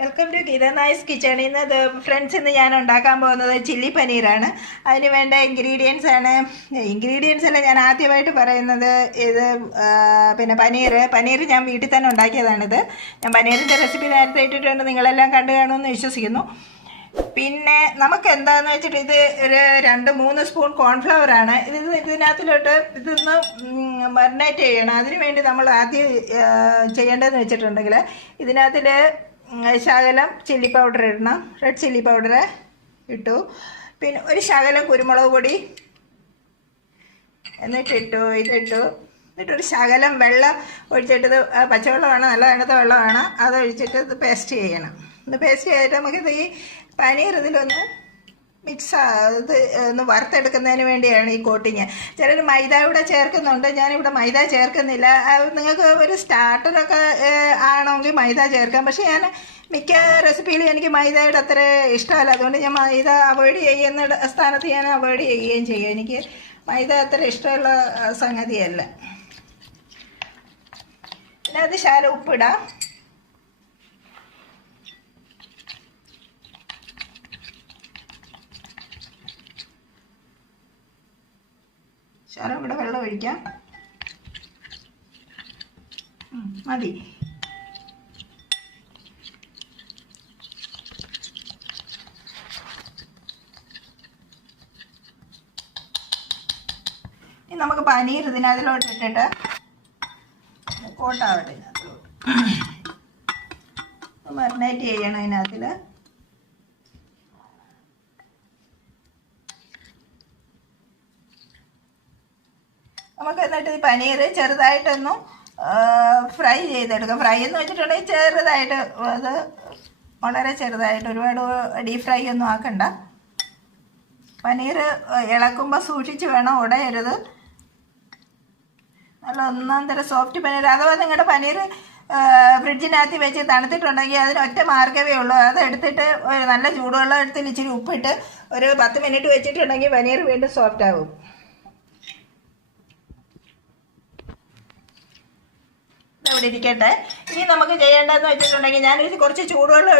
Welcome to Geetha nice kitchen. ഇന്ന് friends ഇന്ന് ഞാൻ ഉണ്ടാക്കാൻ പോകുന്നത് ചില്ലി പനീറാണ്. അതിന് വേണ്ട ഇൻഗ്രീഡിയൻസ് അല്ല, ഞാൻ ആദ്യമായിട്ട് പറയുന്നത് ഇത് പിന്നെ പനീർ ഞാൻ വീട്ടിൽ തന്നെ ഉണ്ടാക്കിയതാണിത്. ഞാൻ പനീറിൻ്റെ റെസിപ്പി നേരത്തെ ഇട്ടിട്ടുണ്ട്, നിങ്ങളെല്ലാം കണ്ടു കാണുമെന്ന് വിശ്വസിക്കുന്നു. പിന്നെ നമുക്ക് എന്താണെന്ന് വെച്ചിട്ട് ഇത് ഒരു 2-3 സ്പൂൺ കോൺഫ്ലവറാണ്. ഇതിനകത്തിലോട്ട് ഇതൊന്ന് മറിനേറ്റ് ചെയ്യണം. അതിന് വേണ്ടി നമ്മൾ ആദ്യം ചെയ്യേണ്ടതെന്ന് വെച്ചിട്ടുണ്ടെങ്കിൽ ഇതിനകത്തിൽ ശകലം ചില്ലി പൗഡർ ഇടണം. റെഡ് ചില്ലി പൗഡർ ഇട്ടു. പിന്നെ ഒരു ശകലം കുരുമുളക് പൊടി എന്നിട്ടൊരു ശകലം വെള്ളം ഒഴിച്ചിട്ട്, പച്ചവെള്ളമാണ്, നല്ല തണുത്ത വെള്ളമാണ്, അതൊഴിച്ചിട്ട് ഇത് പേസ്റ്റ് ചെയ്യണം. ഇത് പേസ്റ്റ് ചെയ്തിട്ട് നമുക്കിത് ഈ പനീർ ഇതിലൊന്ന് ഒന്ന് വറുത്തെടുക്കുന്നതിന് വേണ്ടിയാണ് ഈ കോട്ടിങ്. ചിലർ മൈദ ഇവിടെ ചേർക്കുന്നുണ്ട്, ഞാനിവിടെ മൈദ ചേർക്കുന്നില്ല. നിങ്ങൾക്ക് ഒരു സ്റ്റാർട്ടറൊക്കെ ആണെങ്കിൽ മൈദ ചേർക്കാം. പക്ഷേ ഞാൻ മിക്ക റെസിപ്പിയിലും എനിക്ക് മൈദയുടെ അത്ര ഇഷ്ടമല്ല. അതുകൊണ്ട് ഞാൻ മൈദ അവോയ്ഡ് ചെയ്യുന്ന സ്ഥാനത്ത് ഞാൻ അവോയ്ഡ് ചെയ്യുകയും ചെയ്യും. എനിക്ക് മൈദ അത്ര ഇഷ്ടമുള്ള സംഗതിയല്ല. പിന്നെ അത് ശകലം ഉപ്പിടാം. ശകലം ഇവിടെ വെള്ളം ഒഴിക്കാം, മതി. ഇനി നമുക്ക് പനീർ ഇതിനകത്തിലോട്ട് ഇട്ടിട്ട് കോട്ടാവട്ടെ. ഇതിനകത്തിലോട്ട് മറിനേറ്റ് ചെയ്യണം. ഇതിനകത്തിൽ നമുക്ക് എന്നിട്ട് ഈ പനീർ ചെറുതായിട്ടൊന്ന് ഫ്രൈ ചെയ്തെടുക്കാം. ഫ്രൈ എന്ന് വെച്ചിട്ടുണ്ടെങ്കിൽ ചെറുതായിട്ട്, അത് വളരെ ചെറുതായിട്ട്, ഒരുപാട് ഡീപ് ഫ്രൈ ഒന്നും ആക്കണ്ട. പനീർ ഇളക്കുമ്പോൾ സൂക്ഷിച്ച് വേണം, ഉടയരുത്. നല്ല ഒന്നാം തരം സോഫ്റ്റ് പനീർ. അഥവാ നിങ്ങളുടെ പനീർ ഫ്രിഡ്ജിനകത്ത് വെച്ച് തണുത്തിട്ടുണ്ടെങ്കിൽ അതിന് ഒറ്റ മാർഗ്ഗമേ ഉള്ളൂ. അത് എടുത്തിട്ട് ഒരു നല്ല ചൂടുവെള്ളം എടുത്ത് ഇച്ചിരി ഉപ്പിട്ട് ഒരു 10 മിനിറ്റ് വെച്ചിട്ടുണ്ടെങ്കിൽ പനീർ വീണ്ടും സോഫ്റ്റ് ആകും. ഇവിടെ ഇരിക്കട്ടെ. ഇനി നമുക്ക് ചെയ്യേണ്ടതെന്ന് വെച്ചിട്ടുണ്ടെങ്കിൽ ഞാനൊരു കുറച്ച് ചൂടുവെള്ളം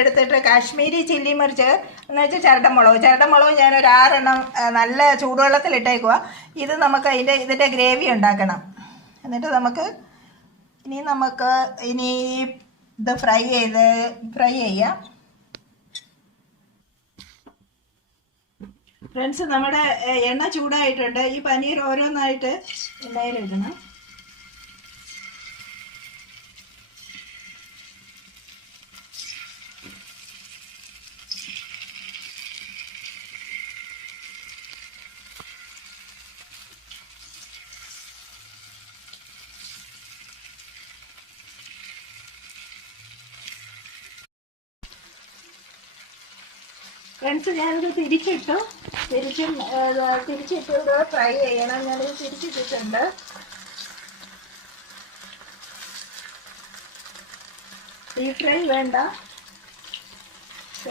എടുത്തിട്ട് കാശ്മീരി ചില്ലി മിർച്ച് എന്ന് വെച്ചാൽ ചിരട്ടമുളക് ഞാനൊരു 6 എണ്ണം നല്ല ചൂടുവെള്ളത്തിൽ ഇട്ടേക്കുക. ഇത് നമുക്ക് ഇതിൻ്റെ ഗ്രേവി ഉണ്ടാക്കണം. എന്നിട്ട് നമുക്ക് ഇത് ഫ്രൈ ചെയ്യാം. ഫ്രണ്ട്സ്, നമ്മുടെ എണ്ണ ചൂടായിട്ടുണ്ട്. ഈ പനീർ ഓരോന്നായിട്ട് എണ്ണയിലിടണം. ഫ്രണ്ട്സ്, ഞാനിത് തിരിച്ചിട്ട് ഇവിടെ ഫ്രൈ ചെയ്യണം. ഞാനിത് തിരിച്ചിട്ടിട്ടുണ്ട്. ഡീപ് ഫ്രൈ വേണ്ട,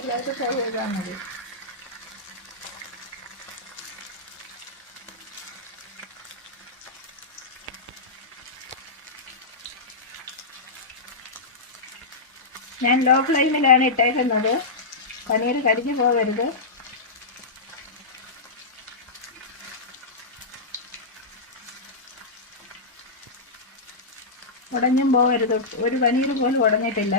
എല്ലാവർക്കും ഫ്രൈ ചെയ്താൽ മതി. ഞാൻ ലോ ഫ്ലെയിമിലാണ് ഇട്ടേക്കുന്നത്. പനീർ കരിഞ്ഞു പോകരുത്. ഉടഞ്ഞും പോകരുത്. ഒരു പനീർ പോലും ഉടഞ്ഞിട്ടില്ല.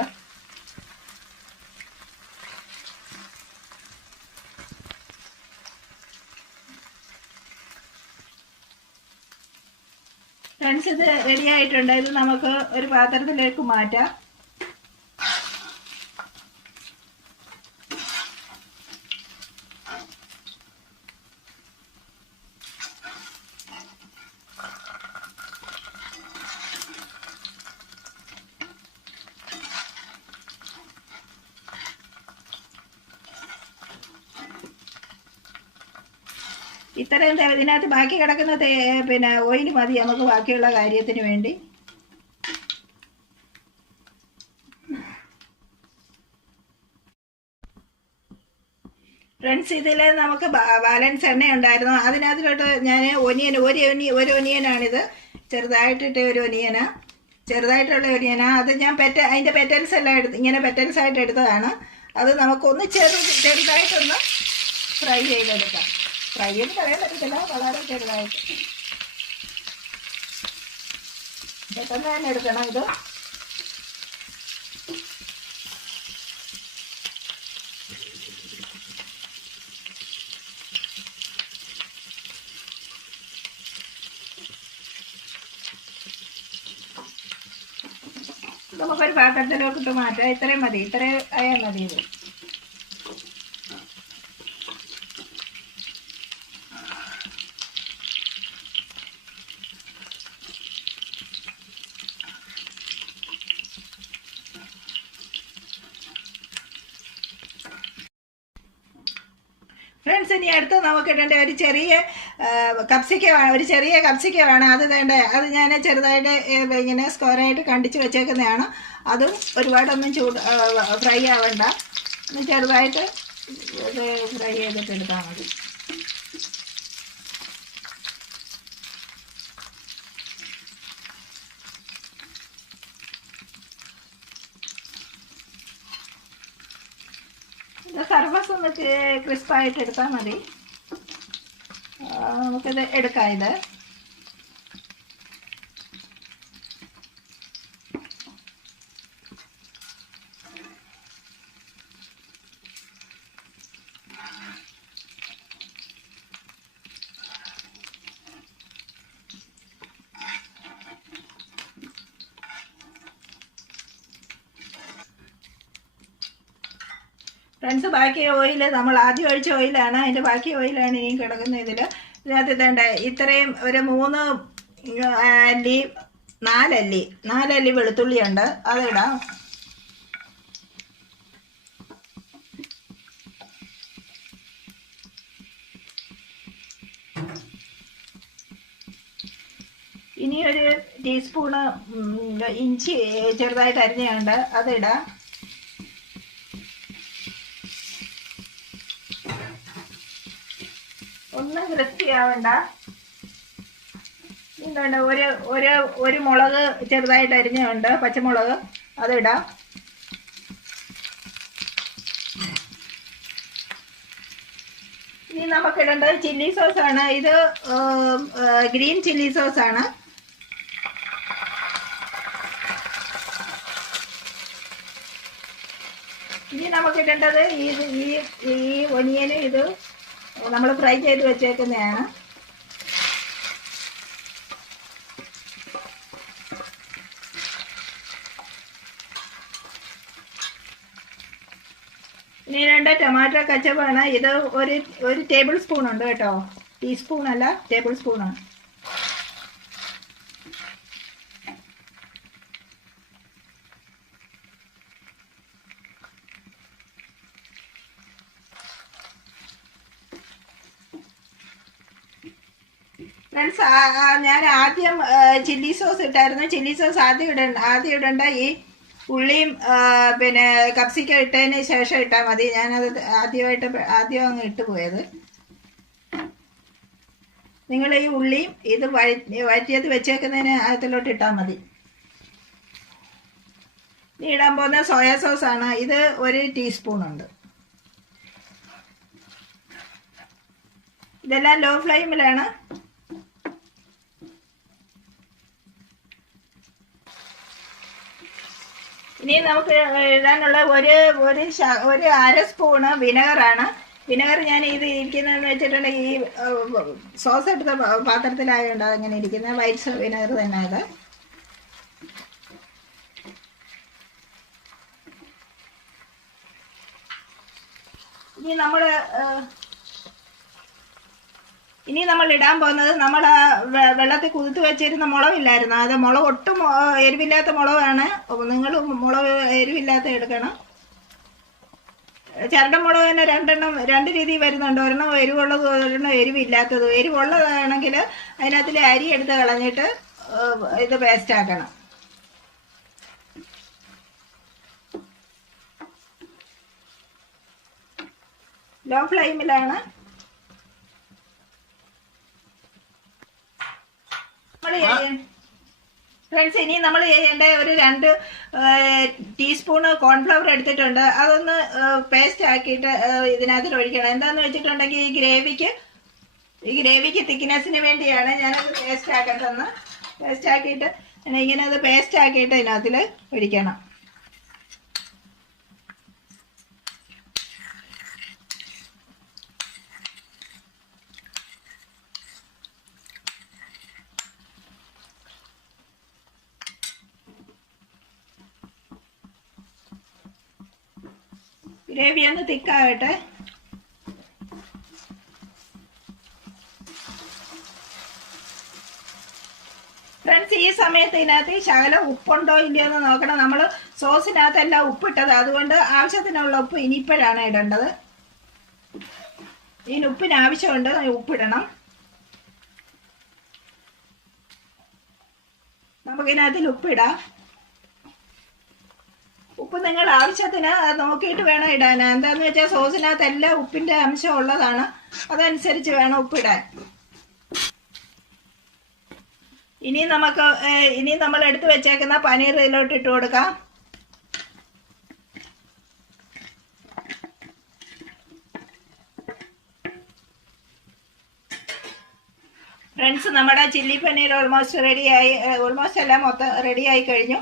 ഫ്രണ്ട്സ്, ഇത് റെഡി ആയിട്ടുണ്ട്. ഇത് നമുക്ക് ഒരു പാത്രത്തിലേക്ക് മാറ്റാം. ഇത്രയും ഇതിനകത്ത് ബാക്കി കിടക്കുന്ന പിന്നെ ഓയിൽ മതി നമുക്ക് ബാക്കിയുള്ള കാര്യത്തിന് വേണ്ടി. ഫ്രണ്ട്സ്, ഇതിൽ നമുക്ക് ബാലൻസ് എണ്ണ ഉണ്ടായിരുന്നു. അതിനകത്തിലോട്ട് ഞാൻ ഒരു ഒനിയനാണിത്, ചെറുതായിട്ടിട്ട് ഒരു ഒനിയന. ചെറുതായിട്ടുള്ള ഒനിയൻ. അത് ഞാൻ അതിൻ്റെ പെറ്റൽസ് എല്ലാം ഇങ്ങനെ പെറ്റൽസ് ആയിട്ട് എടുത്തതാണ്. അത് നമുക്കൊന്ന് ചെറുതായിട്ടൊന്ന് ഫ്രൈ ചെയ്തെടുക്കാം. ഫ്രൈ എന്ന് പറയാൻ പറ്റത്തില്ല, വളരെ ചെറുതായിട്ട് പെട്ടെന്ന് തന്നെ എടുക്കണം ഇത്. നമുക്കൊരു പാത്രത്തിലോട്ട് ഇട്ട് മാറ്റാം. ഇത്രയും മതി, ഇത്രയും ആയാൽ മതി ഇത്. ഫ്രണ്ട്സ്, ഇനി അടുത്ത് നമുക്ക് ഇടേണ്ട ഒരു ചെറിയ കപ്സിക്ക വേണം. അത് വേണ്ട, അത് ഞാൻ ചെറുതായിട്ട് ഇങ്ങനെ സ്ക്വയറായിട്ട് കണ്ടിച്ച് വെച്ചേക്കുന്നതാണ്. അതും ഒരുപാടൊന്നും ഫ്രൈ ആവണ്ട, ഒന്ന് ചെറുതായിട്ട് ഫ്രൈ ചെയ്തിട്ട് എടുത്താൽ മതി. സർഫസ് ഒന്ന് ക്രിസ്പായിട്ട് എടുത്താൽ മതി. നമുക്കിത് എടുക്കാം. ഇത് ഫ്രണ്ട്സ്, ബാക്കി ഓയിൽ നമ്മൾ ആദ്യം ഒഴിച്ച ഓയിലാണ്, അതിൻ്റെ ബാക്കി ഓയിലാണ് ഇനിയും കിടക്കുന്നത്. ഇതിനകത്ത് ഇതേണ്ട ഇത്രയും ഒരു 4 അല്ലി വെളുത്തുള്ളിയുണ്ട്, അതിടാം. ഇനി ഒരു ടീസ്പൂണ് ഇഞ്ചി ചെറുതായിട്ട് അരിഞ്ഞുണ്ട്, അതിടാം. ഒന്നും ക്രിസ്പി ആവണ്ട. എന്താണ് ഒരു മുളക് ചെറുതായിട്ട് അരിഞ്ഞുണ്ട്, പച്ചമുളക്, അതിടാം. ഇനി നമുക്കിടേണ്ടത് ചില്ലി സോസാണ്. ഇത് ഗ്രീൻ ചില്ലി സോസാണ്. ഇനി നമുക്കിടേണ്ടത് ഈ ഒനിയന് ഇത് നമ്മൾ ഫ്രൈ ചെയ്ത് വെച്ചേക്കുന്നതാണ്. ഇനി 2 ടൊമാറ്റോ കച്ചപ്പാണ്. ഇത് ഒരു ടേബിൾ സ്പൂൺ ഉണ്ട് കേട്ടോ, ടീസ്പൂൺ അല്ല, ടേബിൾ സ്പൂണാണ്. ഞാൻ ആദ്യം ചില്ലി സോസ് ഇട്ടായിരുന്നു. ചില്ലി സോസ് ആദ്യം ഇടണ്ട. ഈ ഉള്ളിയും പിന്നെ കപ്സിക്ക ഇട്ടതിന് ശേഷം ഇട്ടാൽ മതി. ഞാനത് ആദ്യം അങ്ങ് ഇട്ടുപോയത്. നിങ്ങൾ ഈ ഉള്ളിയും ഇത് വഴറ്റിയത് വെച്ചേക്കുന്നതിന് അതിലോട്ട് ഇട്ടാൽ മതി. ഇനി ഇടാൻ പോകുന്ന സോയാ സോസാണ്. ഇത് 1 ടീസ്പൂൺ ഉണ്ട്. ഇതെല്ലാം ലോ ഫ്ലെയിമിലാണ്. ഇനി നമുക്ക് ഇടാനുള്ള ഒരു 1/2 സ്പൂണ് വിനെഗറാണ്. വിനെഗർ ഞാൻ ഇത് ഇരിക്കുന്നതെന്ന് വെച്ചിട്ടുണ്ടെങ്കിൽ ഈ സോസ് എടുത്ത പാത്രത്തിലായതുകൊണ്ട് അങ്ങനെ ഇരിക്കുന്നത്. വൈറ്റ് വിനെഗർ തന്നെ അത്. ഇനി നമ്മൾ ഇടാൻ പോകുന്നത്, നമ്മൾ വെള്ളത്തിൽ കുതിർത്ത് വെച്ചിരുന്ന മുളകില്ലായിരുന്നു, അത് മുളക് ഒട്ടും എരിവില്ലാത്ത മുളകാണ്. നിങ്ങൾ മുളക് എരിവില്ലാത്ത എടുക്കണം. ചരണ്ട മുളക് തന്നെ 2 രീതി വരുന്നുണ്ട്. ഒരെണ്ണം എരിവുള്ളതും ഒരെണ്ണം എരിവില്ലാത്തതും. എരിവുള്ളതാണെങ്കിൽ അതിനകത്തിലെ അരി എടുത്ത് കളഞ്ഞിട്ട് ഇത് പേസ്റ്റ് ആക്കണം. ലോ ഫ്ലെയിമിലാണ്. ഫ്രണ്ട്സ്, ഇനി നമ്മൾ ചെയ്യേണ്ട ഒരു 2 ടീസ്പൂണ് കോൺഫ്ലവർ എടുത്തിട്ടുണ്ട്. അതൊന്ന് പേസ്റ്റ് ആക്കിയിട്ട് ഇതിനകത്ത് ഒഴിക്കണം. എന്താന്ന് വെച്ചിട്ടുണ്ടെങ്കിൽ ഈ ഗ്രേവിക്ക് തിക്നെസ്സിന് വേണ്ടിയാണ് ഞാനത് പേസ്റ്റ് ആക്കട്ടെന്ന്. പേസ്റ്റ് ആക്കിയിട്ട് ഇങ്ങനെ അത് പേസ്റ്റ് ആക്കിയിട്ട് ഇതിനകത്തിൽ ഒഴിക്കണം. ഗ്രേവി ഒന്ന് തിക്കാകട്ടെ. ഫ്രണ്ട്സ്, ഈ സമയത്ത് ഇതിനകത്ത് ശകലം ഉപ്പുണ്ടോ ഇല്ലയോ എന്ന് നോക്കണം. നമ്മൾ സോസിനകത്തെല്ലാം ഉപ്പിട്ടത്, അതുകൊണ്ട് ആവശ്യത്തിനുള്ള ഉപ്പ് ഇനിയിപ്പോഴാണ് ഇടേണ്ടത്. ഇതിന് ഉപ്പിന് ആവശ്യമുണ്ട്, ഉപ്പിടണം. നമുക്കിതിനകത്തിൽ ഉപ്പിടാം. ഉപ്പ് നിങ്ങൾ ആവശ്യത്തിന് നോക്കിയിട്ട് വേണം ഇടാൻ. എന്താന്ന് വെച്ചാൽ സോസിനകത്ത് എല്ലാം ഉപ്പിന്റെ അംശം ഉള്ളതാണ്, അതനുസരിച്ച് വേണം ഉപ്പിടാൻ. ഇനി നമ്മൾ എടുത്തു വെച്ചേക്കുന്ന പനീർ ഇതിലോട്ട് ഇട്ട് കൊടുക്കാം. ഫ്രണ്ട്സ്, നമ്മുടെ ചില്ലി പനീർ ഓൾമോസ്റ്റ് എല്ലാം മൊത്തം റെഡിയായി കഴിഞ്ഞു.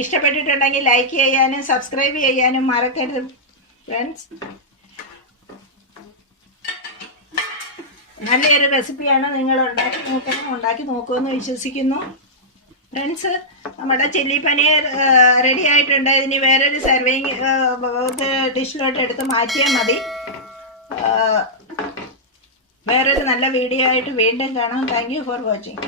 ഇഷ്ടപ്പെട്ടിട്ടുണ്ടെങ്കിൽ ലൈക്ക് ചെയ്യാനും സബ്സ്ക്രൈബ് ചെയ്യാനും മറക്കരുത് ഫ്രണ്ട്സ്. നല്ലൊരു റെസിപ്പിയാണ്. നിങ്ങൾ ഉണ്ടാക്കി നോക്കുമെന്ന് വിശ്വസിക്കുന്നു. ഫ്രണ്ട്സ്, നമ്മുടെ ചില്ലി പനീർ റെഡി ആയിട്ടുണ്ട്. ഇനി വേറൊരു സെർവിങ് ഡിഷിലോട്ട് എടുത്ത് മാറ്റിയാൽ മതി. വേറൊരു നല്ല വീഡിയോ ആയിട്ട് വീണ്ടും കാണാം. Thank you for watching.